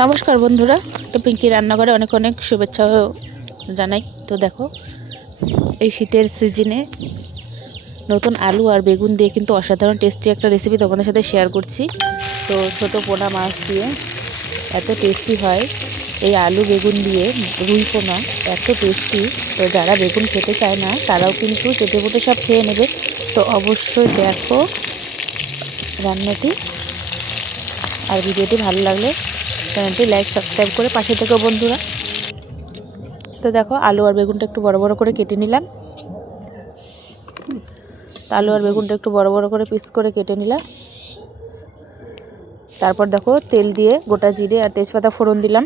নমস্কার বন্ধুরা, তো পিঙ্কি রান্নাঘরে অনেক অনেক শুভেচ্ছা জানাই। তো দেখো, এই শীতের সিজনে নতুন আলু আর বেগুন দিয়ে কিন্তু অসাধারণ টেস্টি একটা রেসিপি তোমাদের সাথে শেয়ার করছি। তো ছোটো পোনা মাছ দিয়ে এত টেস্টি হয়, এই আলু বেগুন দিয়ে রুই পোনা এত টেস্টি তো যারা বেগুন খেতে চায় না, তারাও কিন্তু চেটে পুটে সব খেয়ে নেবে। তো অবশ্যই দেখো রান্নাটি, আর ভিডিওটি ভালো লাগলে চ্যানেলটি লাইক, সাবস্ক্রাইব করে পাশে থেকো বন্ধুরা। তো দেখো, আলু আর বেগুনটা একটু বড় বড় করে কেটে নিলাম। আলু আর বেগুনটা একটু বড় বড় করে পিস করে কেটে নিলাম। তারপর দেখো, তেল দিয়ে গোটা জিরে আর তেজপাতা ফোড়ন দিলাম।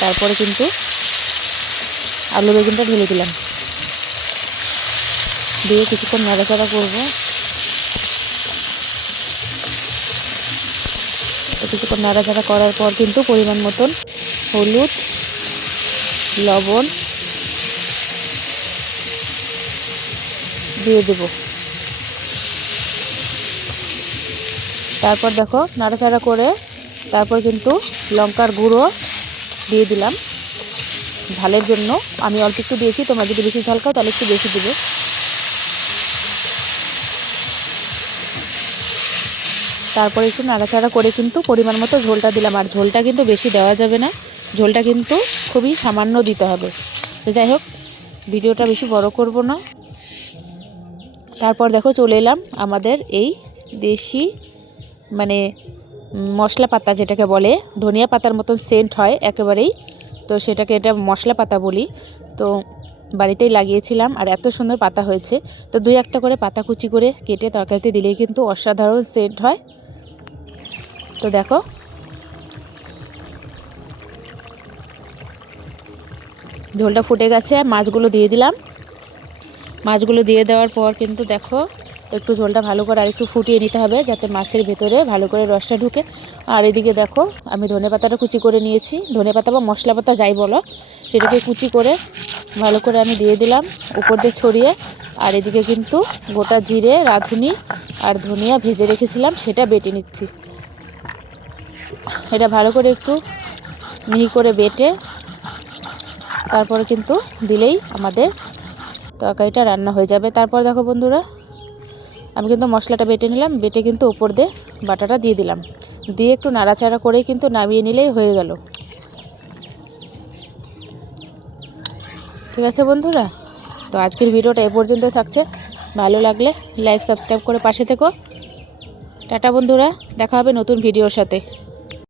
তারপরে কিন্তু আলু বেগুনটা ঢেলে দিলাম। দিয়ে কিছুক্ষণ নাড়াচাড়া করব। কিছুক্ষণ নাড়াচাড়া করার পর কিন্তু পরিমাণ মতন হলুদ, লবণ দিয়ে দেব। তারপর দেখো নাড়াচাড়া করে তারপর কিন্তু লঙ্কার গুঁড়ো দিয়ে দিলাম। ঝালের জন্য আমি অল্প একটু দিয়েছি, তোমরা যদি বেশি ঝাল খাও তাহলে একটু বেশি দেবে। তারপরে একটু নাড়াচাড়া করে কিন্তু পরিমাণ মতো ঝোলটা দিলাম। আর ঝোলটা কিন্তু বেশি দেওয়া যাবে না। ঝোলটা কিন্তু খুবই সামান্য দিতে হবে। তো যাই হোক, ভিডিওটা বেশি বড় করব না। তারপর দেখো চলে এলাম আমাদের এই দেশি মানে মশলা পাতা যেটাকে বলে, ধনিয়া পাতার মতন সেন্ট হয় একেবারেই। তো সেটাকে এটা মশলা পাতা বলি। তো বাড়িতেই লাগিয়েছিলাম আর এত সুন্দর পাতা হয়েছে। তো দুই একটা করে পাতা কুচি করে কেটে তরকারিতে দিলেই কিন্তু অসাধারণ সেন্ট হয়। তো দেখো। ঝোলটা ফুটে গেছে, মাছগুলো দিয়ে দিলাম। মাছগুলো দিয়ে দেওয়ার পর কিন্তু দেখো, একটু ঝোলটা ভালো করে আরেকটু ফুটিয়ে নিতে হবে যাতে মাছের ভেতরে ভালো করে রসটা ঢুকে। আর এদিকে দেখো, আমি ধনে পাতাটা কুচি করে নিয়েছি। ধনে পাতা বা মশলা পাতা যাই বলো, সেটাকে কুচি করে ভালো করে আমি দিয়ে দিলাম উপর দিয়ে ছড়িয়ে। আর এদিকে কিন্তু গোটা জিরে, রাঁধুনি আর ধনিয়া ভেজে রেখেছিলাম, সেটা বেটে নিচ্ছি। এটা ভালো করে একটু মিহি করে বেটে তারপরে কিন্তু দিলেই আমাদের তরকারিটা রান্না হয়ে যাবে। তারপর দেখো বন্ধুরা, আমি কিন্তু মশলাটা বেটে নিলাম, বেটে কিন্তু উপর দিয়ে বাটাটা দিয়ে দিলাম। দিয়ে একটু নাড়াচাড়া করেই কিন্তু নামিয়ে নিলেই হয়ে গেল। ঠিক আছে বন্ধুরা? তো আজকের ভিডিওটা এ পর্যন্ত থাকছে। ভালো লাগলে লাইক সাবস্ক্রাইব করে পাশে থেকো। টাটা বন্ধুরা, দেখা হবে নতুন ভিডিওর সাথে।